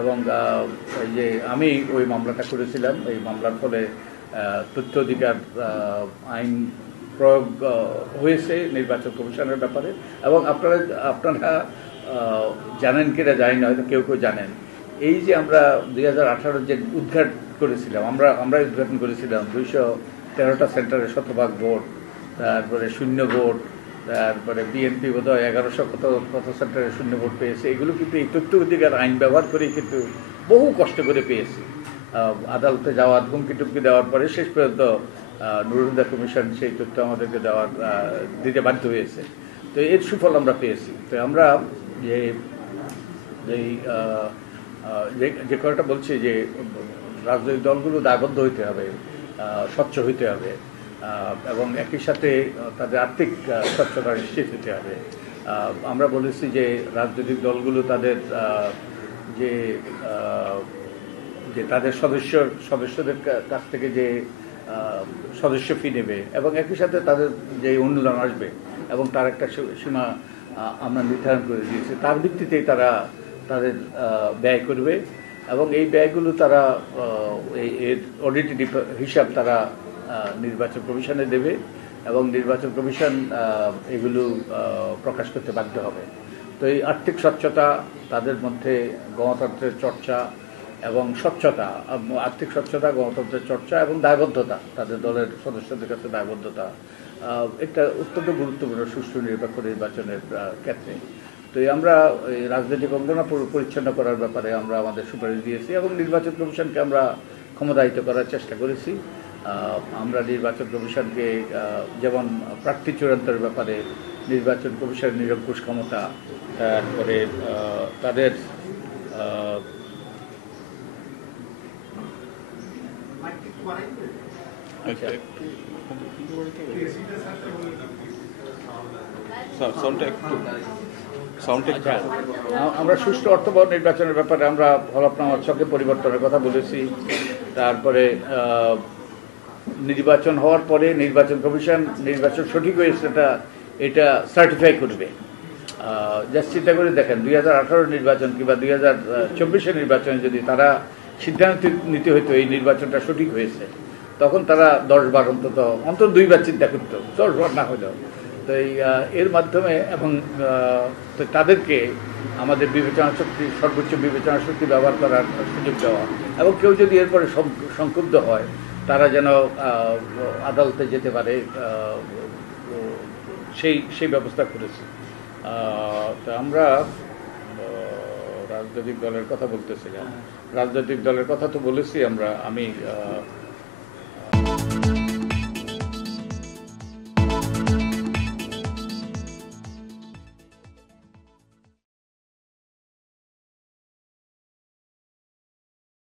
এবং এই যে আমি ওই মামলাটা করেছিলাম, এই মামলার ফলে তথ্য অধিকার আইন প্রয়োগ হয়েছে নির্বাচন কমিশনের ব্যাপারে। এবং আপনারা জানেন কিনা জানি না, হয়তো কেউ কেউ জানেন, এই যে আমরা 2018 যে উদ্ঘাটন করেছিলাম, আমরা উদ্ঘাটন করেছিলাম 213টা সেন্টারে শতভাগ ভোট, তারপরে শূন্য ভোট, তারপরে বিএনপি বোধহয় 1100 কত সেন্টারে শূন্য ভোট পেয়েছে। এগুলো কিন্তু এই তথ্য অধিকার আইন ব্যবহার করে কিন্তু বহু কষ্ট করে পেয়েছি। আদালতে যাওয়ার হুমকি টুমকি দেওয়ার পরে শেষ পর্যন্ত নুরুল হুদা কমিশন সেই তথ্য আমাদেরকে দিতে বাধ্য হয়েছে। তো এর সুফল আমরা পেয়েছি। তো আমরা যে এই যে কথাটা বলছি যে রাজনৈতিক দলগুলো দায়বদ্ধ হইতে হবে, স্বচ্ছ হইতে হবে, এবং একই সাথে তাদের আর্থিক স্বচ্ছতা নিশ্চিত হতে হবে। আমরা বলেছি যে রাজনৈতিক দলগুলো তাদের যে তাদের সদস্যদের কাছ থেকে যে সদস্য ফি নেবে, এবং একই সাথে তাদের যে অনুদান আসবে এবং তার একটা সীমা আমরা নির্ধারণ করে দিয়েছি, তার ভিত্তিতেই তারা তাদের ব্যয় করবে। এবং এই ব্যয়গুলো তারা এর অডিটেড হিসাব তারা নির্বাচন কমিশনে দেবে, এবং নির্বাচন কমিশন এগুলো প্রকাশ করতে বাধ্য হবে। তো এই আর্থিক স্বচ্ছতা, তাদের মধ্যে গণতন্ত্রের চর্চা এবং স্বচ্ছতা, আর্থিক স্বচ্ছতা, গণতন্ত্রের চর্চা এবং দায়বদ্ধতা, তাদের দলের সদস্যদের কাছে দায়বদ্ধতা, এটা অত্যন্ত গুরুত্বপূর্ণ সুষ্ঠু নিরপেক্ষ নির্বাচনের ক্ষেত্রে। তো আমরা এই রাজনৈতিক অঙ্গনা পরিচ্ছন্ন করার ব্যাপারে আমরা আমাদের সুপারিশ দিয়েছি, এবং নির্বাচন কমিশনকে আমরা ক্ষমতায়িত করার চেষ্টা করেছি। আমরা নির্বাচন কমিশনকে যেমন প্রার্থী চূড়ান্তের ব্যাপারে নির্বাচন কমিশনের নিরঙ্কুশ ক্ষমতা, তারপরে তাদের আমরা সুষ্ঠু অর্থবহ নির্বাচনের ব্যাপারে আমরা হলফনামার ছকে পরিবর্তনের কথা বলেছি। তারপরে নির্বাচন হওয়ার পরে নির্বাচন কমিশন নির্বাচন সঠিক হয়েছে এটা সার্টিফাই করবে। জাস্ট চিন্তা করে দেখেন, 2018 নির্বাচন কিংবা 2024 নির্বাচনে যদি তারা সিদ্ধান্ত নিতে হইতো এই নির্বাচনটা সঠিক হয়েছে, তখন তারা 10 বার অন্তত 2 বার চিন্তা করতো, 10 বার না হলেও। তো এর মাধ্যমে এবং তো তাদেরকে আমাদের বিবেচনা শক্তি, সর্বোচ্চ বিবেচনা শক্তি ব্যবহার করার সুযোগ দেওয়া, এবং কেউ যদি এরপরে সংক্ষুব্ধ হয় তারা যেন আদালতে যেতে পারে, সেই ব্যবস্থা করেছি। তো আমরা রাজনৈতিক দলের কথা বলতেছিলাম, রাজনৈতিক দলের কথা তো বলেছি আমি